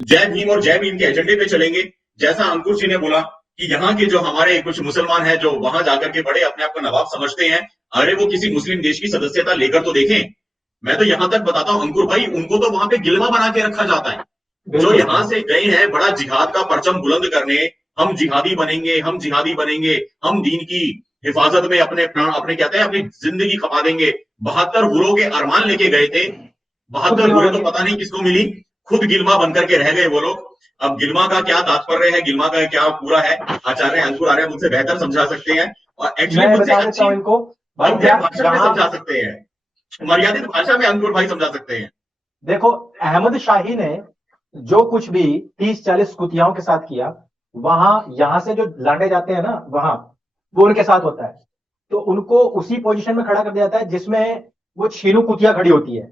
जय भीम और जय भीम के एजेंडे पे चलेंगे। जैसा अंकुर जी ने बोला कि यहाँ के जो हमारे कुछ मुसलमान हैं जो वहां जाकर के बड़े अपने आप को नवाब समझते हैं, अरे वो किसी मुस्लिम देश की सदस्यता लेकर तो देखें। मैं तो यहां तक बताता हूं अंकुर भाई, उनको तो वहां पे गिलवा बना के रखा जाता है। जो बिल्कुल यहाँ से गए हैं बड़ा जिहाद का परचम बुलंद करने, हम जिहादी बनेंगे, हम जिहादी बनेंगे, हम दीन की हिफाजत में अपने प्राण, अपने कहते हैं अपनी जिंदगी खपा देंगे। 72 हुरों के अरमान लेके गए थे। खुद 72 गिलवा हुरें बन तो गए। पता नहीं किसको मिली, खुद गिलमा बनकर के रह गए वो लोग। अब गिलमा का क्या तात्पर्य है, गिलमा का क्या पूरा है, आचार्य अंकुर आर्य मुझसे बेहतर समझा सकते हैं, और एक्चुअली मैं मुझसे बता देता अच्छी हूं इनको भाई, मध्य भाषा में जहां समझा सकते हैं, मर्यादित भाषा में अंकुर भाई समझा सकते हैं। देखो, अहमद शाही ने जो कुछ भी 30-40 कुतियाओं के साथ किया, वहां यहां से जो लांडे जाते हैं ना, वहां वो उनके साथ होता है। तो उनको उसी पोजीशन में खड़ा कर दिया जाता है जिसमें वो छीनू कुतिया खड़ी होती है,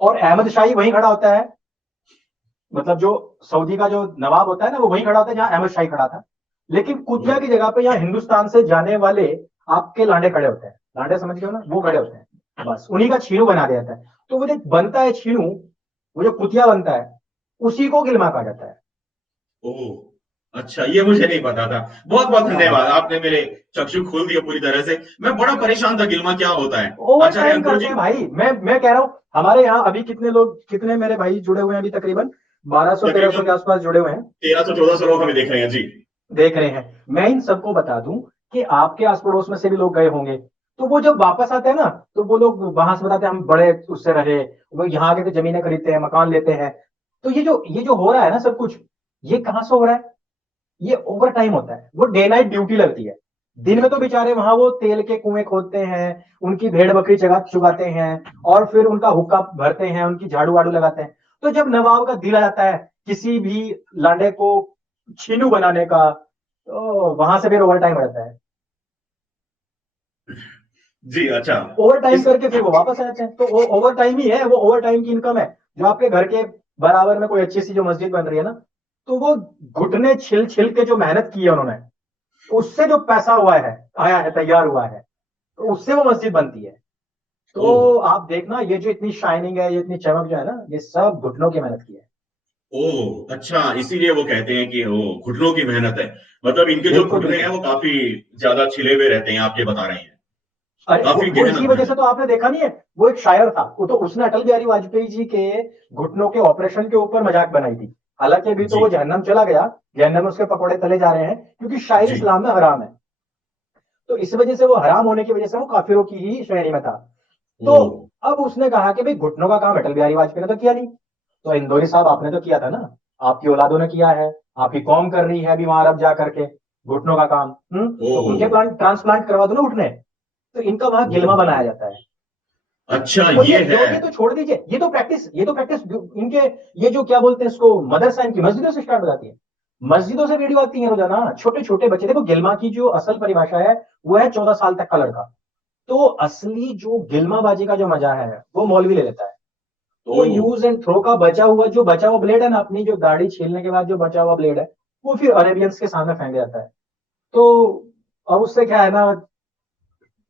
और अहमद शाही वहीं खड़ा होता है। मतलब जो सऊदी का जो नवाब होता है ना, वो वहीं खड़ा होता है जहां अहमद शाही खड़ा था। लेकिन कुतिया की जगह पे यहाँ हिंदुस्तान से जाने वाले आपके लांडे खड़े होते हैं। लांडे समझ गए हो ना, वो खड़े होते हैं, बस उन्हीं का छीनू बना दिया जाता है। तो वो जो बनता है छीनू, वो जो कुतिया बनता है, उसी को गिलमा कहा जाता है। ओह अच्छा, ये मुझे नहीं पता था। बहुत बहुत हाँ, धन्यवाद, आपने मेरे चक्षु खोल दिए पूरी तरह से। मैं बड़ा परेशान था गिलमा क्या होता है। ओवर आचार्य टाइम अंकुर करते जी। हैं भाई। मैं कह रहा हूं, हमारे यहाँ अभी कितने लोग, कितने मेरे भाई जुड़े हुए हैं अभी? तकरीबन 1200-1300 तकरीबन के आसपास जुड़े हुए हैं, 1300-1400 लोग हमें देख रहे हैं जी। देख रहे हैं। मैं इन सबको बता दूं कि आपके आस पड़ोस में से भी लोग गए होंगे। तो वो जब वापस आते हैं ना, तो वो लोग वहां से बताते हैं हम बड़े उससे रहे, वो यहाँ आके के जमीनें खरीदते हैं, मकान लेते हैं। तो ये जो हो रहा है ना सब कुछ, ये कहाँ से हो रहा है? ये ओवर टाइम होता है, वो डे नाइट ड्यूटी लगती है। दिन में तो बेचारे वहां वो तेल के कुएं खोदते हैं, उनकी भेड़ बकरी चगा चुगाते हैं, और फिर उनका हुक्का भरते हैं, उनकी झाड़ू वाड़ू लगाते हैं। तो जब नवाब का दिल आता है किसी भी लांडे को छीनू बनाने का, तो वहां से फिर ओवर टाइम रहता है। जी अच्छा। ओवर टाइम इस करके फिर वो वापस आ जाते हैं। तो वो ओवर टाइम ही है, वो ओवर टाइम की इनकम है। जो आपके घर के बराबर में कोई अच्छी सी जो मस्जिद बन रही है ना, तो वो घुटने छिल छिल के जो मेहनत की है उन्होंने, उससे जो पैसा हुआ है, आया है, तैयार हुआ है, तो उससे वो मस्जिद बनती है। ओह तो आप देखना, ये जो इतनी शाइनिंग है, ये इतनी चमक जो है ना, ये सब घुटनों की मेहनत की है। ओह अच्छा, इसीलिए वो कहते हैं कि वो घुटनों की मेहनत है। मतलब इनके जो बिल्कुल घुटने हैं बिल्कुल। वो काफी ज्यादा छिले हुए रहते हैं, आप ये बता रहे हैं। अरे काफी वो गहन इसी अध्ययन वजह है। से तो आपने देखा नहीं है, वो एक शायर था, वो तो उसने अटल बिहारी वाजपेयी जी के घुटनों के ऑपरेशन के ऊपर मजाक बनाई थी। हालांकि अभी तो जी वो जहन्नम चला गया, जहन्नम में उसके पकौड़े तले जा रहे हैं, क्योंकि शायरी जी। इस्लाम में हराम है। तो इस वजह से, वो हराम होने की वजह से वो काफिरों की ही श्रेणी में था। तो ओह अब उसने कहा कि भाई घुटनों का काम अटल बिहारी वाजपेयी ने तो किया नहीं, तो इंदौरी साहब आपने तो किया था ना, आपकी औलादों ने किया है, आपकी कौम कर रही है अभी वहां अरब जा करके घुटनों का काम। तो ओह उनके प्लांट ट्रांसप्लांट करवा दो ना घुटने। तो इनका वहां गिलवा ओह बनाया जाता है। अच्छा और ये है। ये तो छोड़ दीजिए, ये तो प्रैक्टिस इनके, ये जो क्या बोलते हैं इसको, मदरसा इनकी मस्जिदों से स्टार्ट हो जाती है। मस्जिदों से वीडियो आती है रोजाना, छोटे छोटे बच्चे। देखो, गिलमा की जो असल परिभाषा है, वो है 14 साल तक का लड़का। तो असली जो गिलमाबाजी का जो मजा है, वो मौलवी ले लेता है। तो ओह यूज एंड थ्रो का बचा हुआ ब्लेड है ना, अपनी जो दाढ़ी छीलने के बाद जो बचा हुआ ब्लेड है, वो फिर अरेबियंस के सामने फेंक जाता है। तो अब उससे क्या है ना,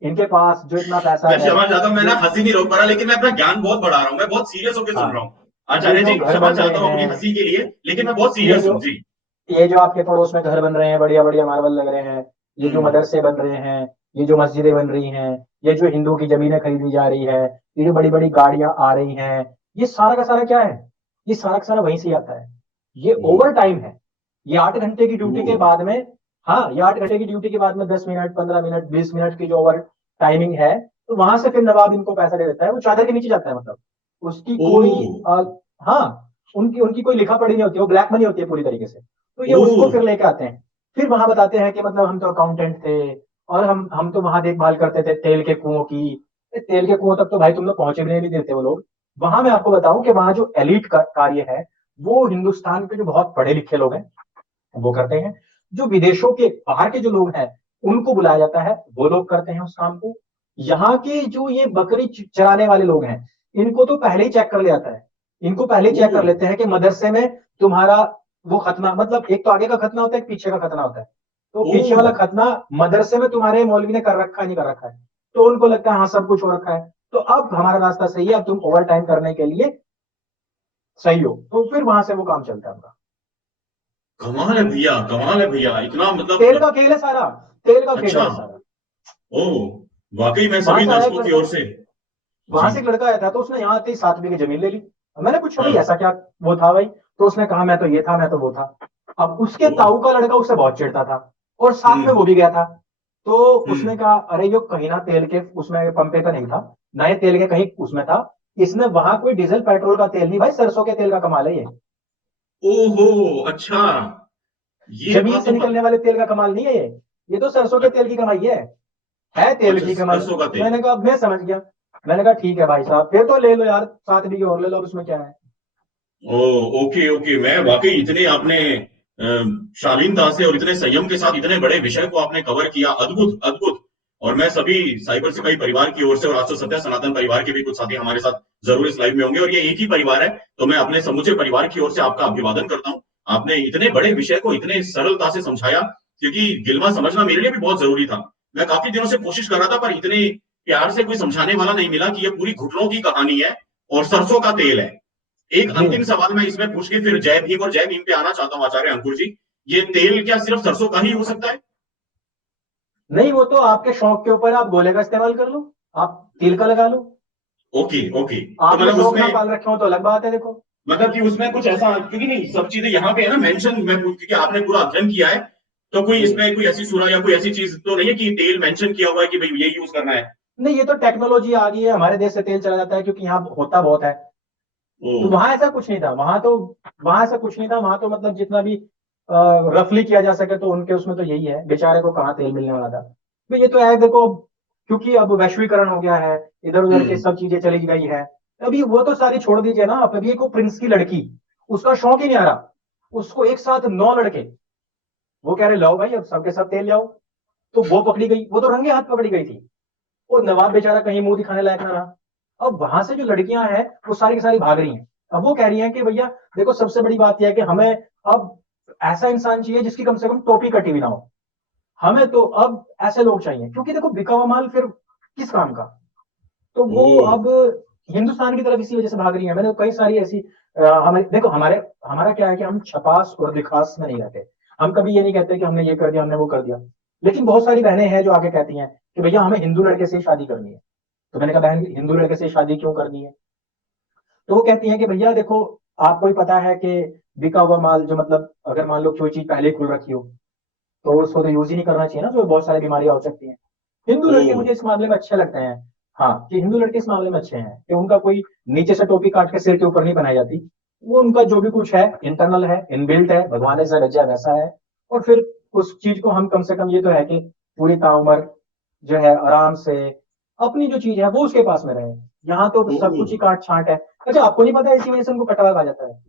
इनके पास जो इतना पैसा मैं है, क्षमा चाहता हूँ, मैं ये, ना हंसी नहीं रोक पा रहा, लेकिन मैं अपना ज्ञान बहुत बढ़ा रहा हूँ, मैं बहुत सीरियस होकर सुन रहा हाँ, हूँ। ये आचार्य जो जी घर क्षमा बन रहे चाहता हूँ अपनी हैं, हंसी के लिए, लेकिन मैं बहुत ये सीरियस जो हूँ जी। ये जो आपके पड़ोस में घर बन रहे हैं, बढ़िया बढ़िया मार्बल लग रहे हैं, ये जो हम्म। मदरसे बन रहे हैं, ये जो मस्जिदें बन रही हैं, ये जो हिंदू की जमीनें खरीदी जा रही है, ये जो बड़ी बड़ी गाड़ियां आ रही हैं, ये सारा का सारा क्या है? ये सारा का सारा वहीं से आता है। ये ओह ओवर टाइम है। ये 8 घंटे की ड्यूटी के ओह बाद में, हाँ, ये 8 घंटे की ड्यूटी के बाद में 10 मिनट, 15 मिनट, 20 मिनट की जो ओवर टाइमिंग है, तो वहां से फिर नवाब इनको पैसा दे देता है। वो चादर के नीचे जाता है, मतलब उसकी कोई ओह हाँ, उनकी उनकी कोई लिखा पढ़ी नहीं होती, वो ब्लैक मनी होती है पूरी तरीके से। तो ये ओह उसको फिर लेके आते हैं। फिर वहां बताते हैं कि मतलब हम तो अकाउंटेंट थे, और हम तो वहां देखभाल करते थे तेल के कुओं की। तेल के कुओं तक तो भाई तुम लोग पहुंचे भी नहीं देते वो लोग। वहां मैं आपको बताऊं कि वहां जो एलिट कार्य है, वो हिंदुस्तान के जो बहुत पढ़े लिखे लोग हैं, वो करते हैं। जो विदेशों के बाहर के जो लोग हैं, उनको बुलाया जाता है, वो लोग करते हैं उस काम को। यहाँ के जो ये बकरी चराने वाले लोग हैं, इनको तो पहले ही चेक कर लिया जाता है। इनको पहले ही चेक ओह कर लेते हैं कि मदरसे में तुम्हारा वो खतना, मतलब एक तो आगे का खतना होता है, एक पीछे का खतना होता है। तो पीछे ओह वाला खतना मदरसे में तुम्हारे मौलवी ने कर रखा है, नहीं कर रखा है? तो उनको लगता है हाँ, सब कुछ हो रखा है, तो अब हमारा रास्ता सही है, अब तुम ओवर टाइम करने के लिए सही हो, तो फिर वहां से वो काम चलता है उनका। कमाल है भैया, कमाल है भैया, इतना तेल का मतलब। खेल है सारा, तेल का खेल अच्छा। है सारा। ओह, वाकई मैं वहां सभी से आया एक दर्शकों की लड़का, ओर से। वहां जी। से एक लड़का आया था, तो उसने यहाँ आते ही 7 बीघे जमीन ले ली। मैंने पूछा भाई हाँ। ऐसा क्या वो था भाई, तो उसने कहा मैं तो ये था, मैं तो वो था। अब उसके ओह। ताऊ का लड़का उससे बहुत चिढ़ता था, और साथ में हम्म। वो भी गया था। तो उसने हम्म। कहा अरे यो कहीं ना तेल के उसमें पंपे पे नहीं था, ना ये तेल के कहीं उसमें था, इसने वहां कोई डीजल पेट्रोल का तेल नहीं भाई, सरसों के तेल का कमाल है ये। ओहो। अच्छा, ये जमीन बात से तो निकलने वाले तेल का कमाल नहीं है ये तो सरसों के तेल की कमाई है तेल अच्छा, की कमाई। सरसों का तेल। मैंने कहा मैं समझ गया। मैंने कहा ठीक है भाई साहब, फिर तो ले लो यार, 7 बीघे और ले लो, अब उसमें क्या है। ओ, ओके ओके, मैं वाकई इतने आपने शालीनता से और इतने संयम के साथ इतने बड़े विषय को आपने कवर किया, अद्भुत अद्भुत। और मैं सभी साइबर सिपाही परिवार की ओर से, और आज तो सत्य सनातन परिवार के भी कुछ साथी हमारे साथ जरूर इस लाइव में होंगे, और ये एक ही परिवार है, तो मैं अपने समूचे परिवार की ओर से आपका अभिवादन करता हूँ। आपने इतने बड़े विषय को इतने सरलता से समझाया, क्योंकि गिलमा समझना मेरे लिए भी बहुत जरूरी था। मैं काफी दिनों से कोशिश कर रहा था, पर इतने प्यार से कोई समझाने वाला नहीं मिला कि ये पूरी घुटनों की कहानी है और सरसों का तेल है। एक जी अंतिम सवाल मैं इसमें पूछ के फिर जय भीम और जय भीम पे आना चाहता हूँ आचार्य अंकुर जी। ये तेल क्या सिर्फ सरसों का ही हो सकता है? नहीं, वो तो आपके शौक के ऊपर है, आप गोले का इस्तेमाल कर लो, आप तिल का लगा लो। Okay okay. तो आपने मतलब शौक ना उसमें, पाल रखे हो तो अलग बात है देखो। मतलब कि उसमें कुछ ऐसा, क्योंकि नहीं सब चीजें यहाँ पे है ना मेंशन, मैं क्योंकि आपने पूरा अध्ययन किया है, तो कोई जी इसमें कोई ऐसी सूरा या कोई ऐसी चीज तो नहीं है कि तेल मेंशन किया हुआ है कि भाई ये यूज करना है? नहीं, ये तो टेक्नोलॉजी आ गई है, हमारे देश से तेल चला जाता है क्योंकि यहाँ होता बहुत है। ओ। तो वहां ऐसा कुछ नहीं था, वहां ऐसा कुछ नहीं था, वहां तो मतलब जितना भी रफली किया जा सके तो उनके उसमें तो यही है, बेचारे को कहाँ तेल मिलने वाला था। तो ये तो है देखो, क्योंकि अब वैश्वीकरण हो गया है, इधर उधर के हम्म। सब चीजें चली गई है। अभी वो तो सारी छोड़ दीजिए ना, आप अभी एक वो प्रिंस की लड़की, उसका शौक ही नहीं आ रहा, उसको एक साथ 9 लड़के, वो कह रहे लाओ भाई अब सबके सब तेल लाओ, तो वो पकड़ी गई, वो तो रंगे हाथ पकड़ी गई थी। वो नवाब बेचारा कहीं मुंह दिखाने लायक ना रहा। अब वहां से जो लड़कियां हैं वो सारी की सारी भाग रही हैं। अब वो कह रही हैं कि भैया देखो, सबसे बड़ी बात यह है कि हमें अब ऐसा इंसान चाहिए जिसकी कम से कम टोपी कटी हुई ना हो, हमें तो अब ऐसे लोग चाहिए, क्योंकि देखो बिका हुआ माल फिर किस काम का। तो ओ। वो अब हिंदुस्तान की तरफ इसी वजह से भाग रही है। मैंने कई सारी ऐसी हमें देखो, हमारा क्या है कि हम छपास और दिखास में नहीं रहते। हम कभी ये नहीं कहते कि हमने ये कर दिया, हमने वो कर दिया। लेकिन बहुत सारी बहनें हैं जो आके कहती हैं कि भैया हमें हिंदू लड़के से ही शादी करनी है। तो मैंने कहा बहन हिंदू लड़के से शादी क्यों करनी है। तो वो कहती हैं कि भैया देखो, आपको ही पता है कि बिका हुआ माल जो मतलब अगर मान लो कोई चीज पहले ही खुल रखी हो तो उसको तो यूज ही नहीं करना चाहिए ना, तो बहुत सारी बीमारियां हो सकती हैं। हिंदू ओ। लड़के मुझे इस मामले में अच्छे लगते हैं। हाँ, कि हिंदू लड़के इस मामले में अच्छे हैं कि उनका कोई नीचे से टोपी काट के सिर के ऊपर नहीं बनाई जाती। वो उनका जो भी कुछ है इंटरनल है, इनबिल्ट है, भगवान ने ऐसा रचा है, वैसा है। और फिर उस चीज को हम कम से कम ये तो है कि पूरी ताउम्र जो है आराम से अपनी जो चीज है वो उसके पास में रहे। यहाँ तो ओ। सब कुछ ही काट छांट है। अच्छा, आपको नहीं पता इसी वजह से उनको कटवा कहा जाता है।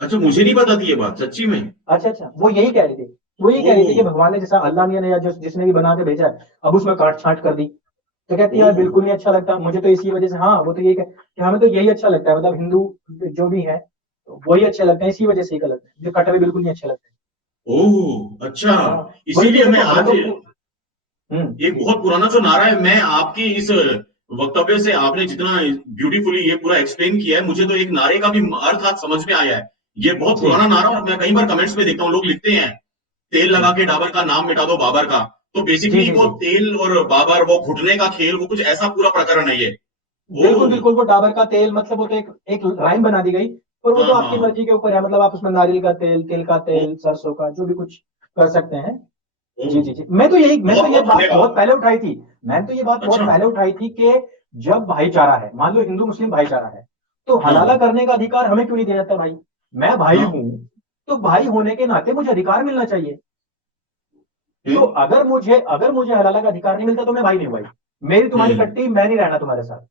अच्छा, मुझे नहीं पता थी ये बात सच्ची में। अच्छा अच्छा, वो यही कह रही थी, वो यही ओ। कह रही थी कि भगवान ने जैसा अल्लाह मियां ने या जिसने भी बना के भेजा है, अब उसमें काट छांट कर दी। तो कहती है ओ। यार बिल्कुल नहीं अच्छा लगता मुझे तो, इसी वजह से। हाँ, वो तो यही कि हमें तो यही अच्छा लगता है, मतलब हिंदू जो भी है तो वही अच्छे लगते हैं, इसी वजह से ही गलत है, जो कटे हुए बिल्कुल नहीं अच्छे लगते। ओह, अच्छा। हाँ, वही तो इसीलिए मैं देखो हमें आज तो हम्म। एक बहुत पुराना जो नारा है, मैं आपकी इस वक्तव्य से आपने जितना ब्यूटीफुली ये पूरा एक्सप्लेन किया है, मुझे तो एक नारे का भी अर्थ आज समझ में आया है। ये बहुत जी पुराना नारा, और मैं कई बार कमेंट्स में देखता हूँ लोग लिखते हैं, तेल लगा के डाबर का नाम मिटा दो बाबर का। तो जी बेसिकली जी वो जी, तेल और बाबर, वो घुटने का खेल, वो कुछ ऐसा पूरा प्रकरण है ये। बिल्कुल ओ। बिल्कुल, वो डाबर का तेल मतलब वो तो एक राइम बना दी गई। और वो हाँ तो आपकी हाँ। मर्जी के ऊपर है, मतलब आप उसमें नारियल का तेल, तिल का ओ। तेल, सरसों का, जो भी कुछ कर सकते हैं। ओ। जी जी जी, मैं तो बहुत ये बहुत बात बहुत धन्यवाद। पहले उठाई थी। मैंने तो ये बात बहुत अच्छा। पहले उठाई थी कि जब भाईचारा है, मान लो हिंदू मुस्लिम भाईचारा है, तो हलाला हाँ करने का अधिकार हमें क्यों नहीं दिया जाता भाई। मैं भाई हाँ। हूं, तो भाई होने के नाते मुझे अधिकार मिलना चाहिए। तो हम्म। अगर मुझे हलाला का अधिकार नहीं मिलता तो मैं भाई नहीं हूं भाई। मेरी तुम्हारी हम्म। कट्टी, मैं नहीं रहना तुम्हारे साथ।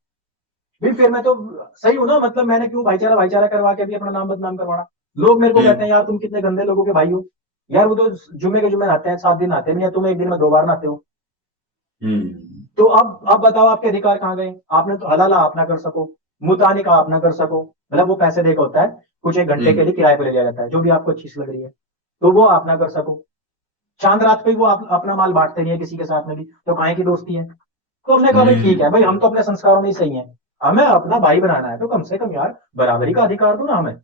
फिर मैं तो सही हूं ना, मतलब मैंने क्यों भाईचारा भाईचारा करवा के भी अपना नाम बदनाम करवाना। लोग मेरे को कहते हैं हम्म। यार तुम कितने गंदे लोगों के भाई हो। यार वो तो जुम्मे के जुम्मे नहाते हैं, 7 दिन नहाते नहीं है, तुम एक दिन में 2 बार नहाते हो। हम्म। तो अब बताओ आपके अधिकार कहाँ गए। आपने तो हलाला आप ना कर सको, मुतानी का आप ना कर सको, मतलब वो पैसे देकर होता है, कुछ एक घंटे के हम्म। लिए किराए पे ले लिया जाता है, जो भी आपको अच्छी लग रही है, तो वो आप ना कर सको। चांद रात पे वो अपना माल बांटते नहीं है किसी के साथ में भी, तो काहे की दोस्ती है। तो हमने कहा भाई ठीक है भाई, हम तो अपने संस्कारों में ही सही हैं, हमें अपना भाई बनाना है तो कम से कम यार बराबरी का अधिकार दो ना हमें।